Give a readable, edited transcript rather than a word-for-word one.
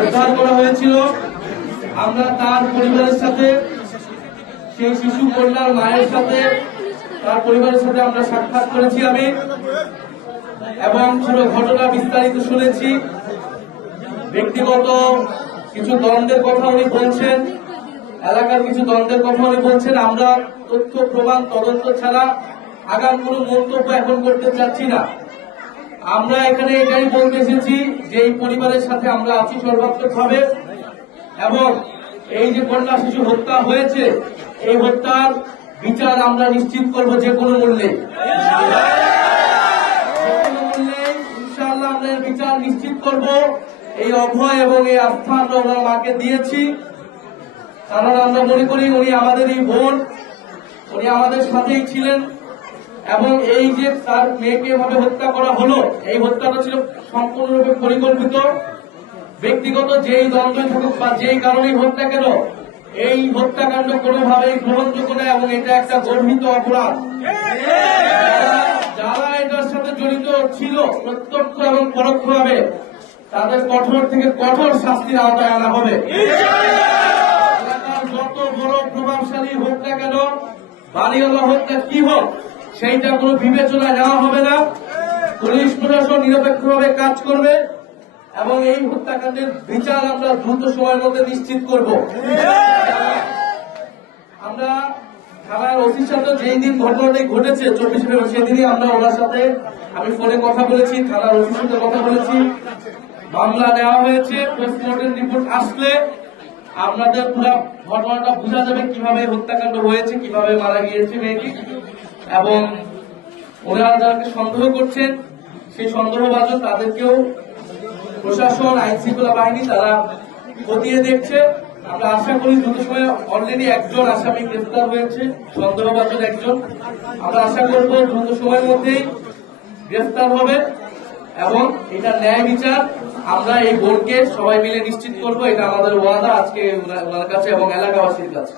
উদ্ধার করা হয়েছিল। আমরা তার পরিবারের সাথে, সেই শিশু কন্যার মায়ের সাথে, তার পরিবারের সাথে আমরা সাক্ষাৎ করেছি আমি, এবং পুরো ঘটনা বিস্তারিত শুনেছি। ব্যক্তিগত কিছু দ্বন্দ্বের কথা উনি বলছেন, এলাকার কিছু দ্বন্দ্বের কথা উনি বলছেন। আমরা তথ্য প্রমাণ তদন্ত ছাড়া আগাম কোনো মন্তব্য এখন করতে চাচ্ছি না। আমরা এখানে এটাই বলতে এসেছি যে এই পরিবারের সাথে আমরা আছি সর্বাত্মকভাবে, এবং এই যে কন্যা শিশু হত্যা হয়েছে এই হত্যার বিচার আমরা নিশ্চিত করব যে কোনো মূল্যে। ইনশাআল্লাহ আমরা এর বিচার নিশ্চিত করব। এই অভয় এবং এই আস্থা আমরা ওনার মাকে দিয়েছি, কারণ আমরা মনে করি উনি আমাদের এই বোন, উনি আমাদের সাথেই ছিলেন। এবং এই যে তার মেয়েকে এভাবে হত্যা করা হলো, এই হত্যাটা ছিল সম্পূর্ণরূপে পরিকল্পিত। ব্যক্তিগত যেই দ্বন্দ্ব থাকুক বা যেই কারণেই হোক না কেন, এই হত্যাকাণ্ড কোনোভাবেই গ্রহণযোগ্য নয় এবং এটা একটা গর্হিত অপরাধ। যারা এটার সাথে জড়িত ছিল প্রত্যক্ষ এবং পরোক্ষভাবে, তাদের কঠোর থেকে কঠোর শাস্তির আওতায় আনা হবে। এলাকার যত বড় প্রভাবশালী হোক না কেন, বাড়িওয়ালা হোক না কি হোক, সেইটা কোনো বিবেচনা নেওয়া হবে না। পুলিশ প্রশাসন নিরপেক্ষভাবে কাজ করবে এবং এই হত্যাকাণ্ডের বিচার আমরা দ্রুত সময়ের মধ্যে নিশ্চিত করব। আমরা থানার ওসির সাথে যেই দিন ঘটনাটি ঘটেছে 24 ফেব্রুয়ারি, সেদিনই আমরা ওনার সাথে আমি ফোনে কথা বলেছি, থানার ওসির সাথে কথা বলেছি। মামলা নেওয়া হয়েছে। পোস্টমর্টম রিপোর্ট আসলে আপনাদের পুরো ঘটনাটা বোঝা যাবে কিভাবে হত্যাকাণ্ড হয়েছে, কিভাবে মারা গিয়েছে মেয়েটি। এবং ওনারা যাদেরকে সন্দেহ করছেন, সেই সন্দেহভাজন তাদেরকেও প্রশাসন, আইন শৃঙ্খলা বাহিনী তারা খতিয়ে দেখছে। আমরা আশা করি দ্রুত সময়ে, অলরেডি একজন আসামি গ্রেফতার হয়েছে, সন্দেহভাজন একজন। আমরা আশা করব দ্রুত সময়ের মধ্যেই গ্রেফতার হবে এবং এটা ন্যায় বিচার আমরা এই বোর্ডকে সবাই মিলে নিশ্চিত করব। এটা আমাদের ওয়াদা আজকে ওনার কাছে এবং এলাকাবাসীর কাছে।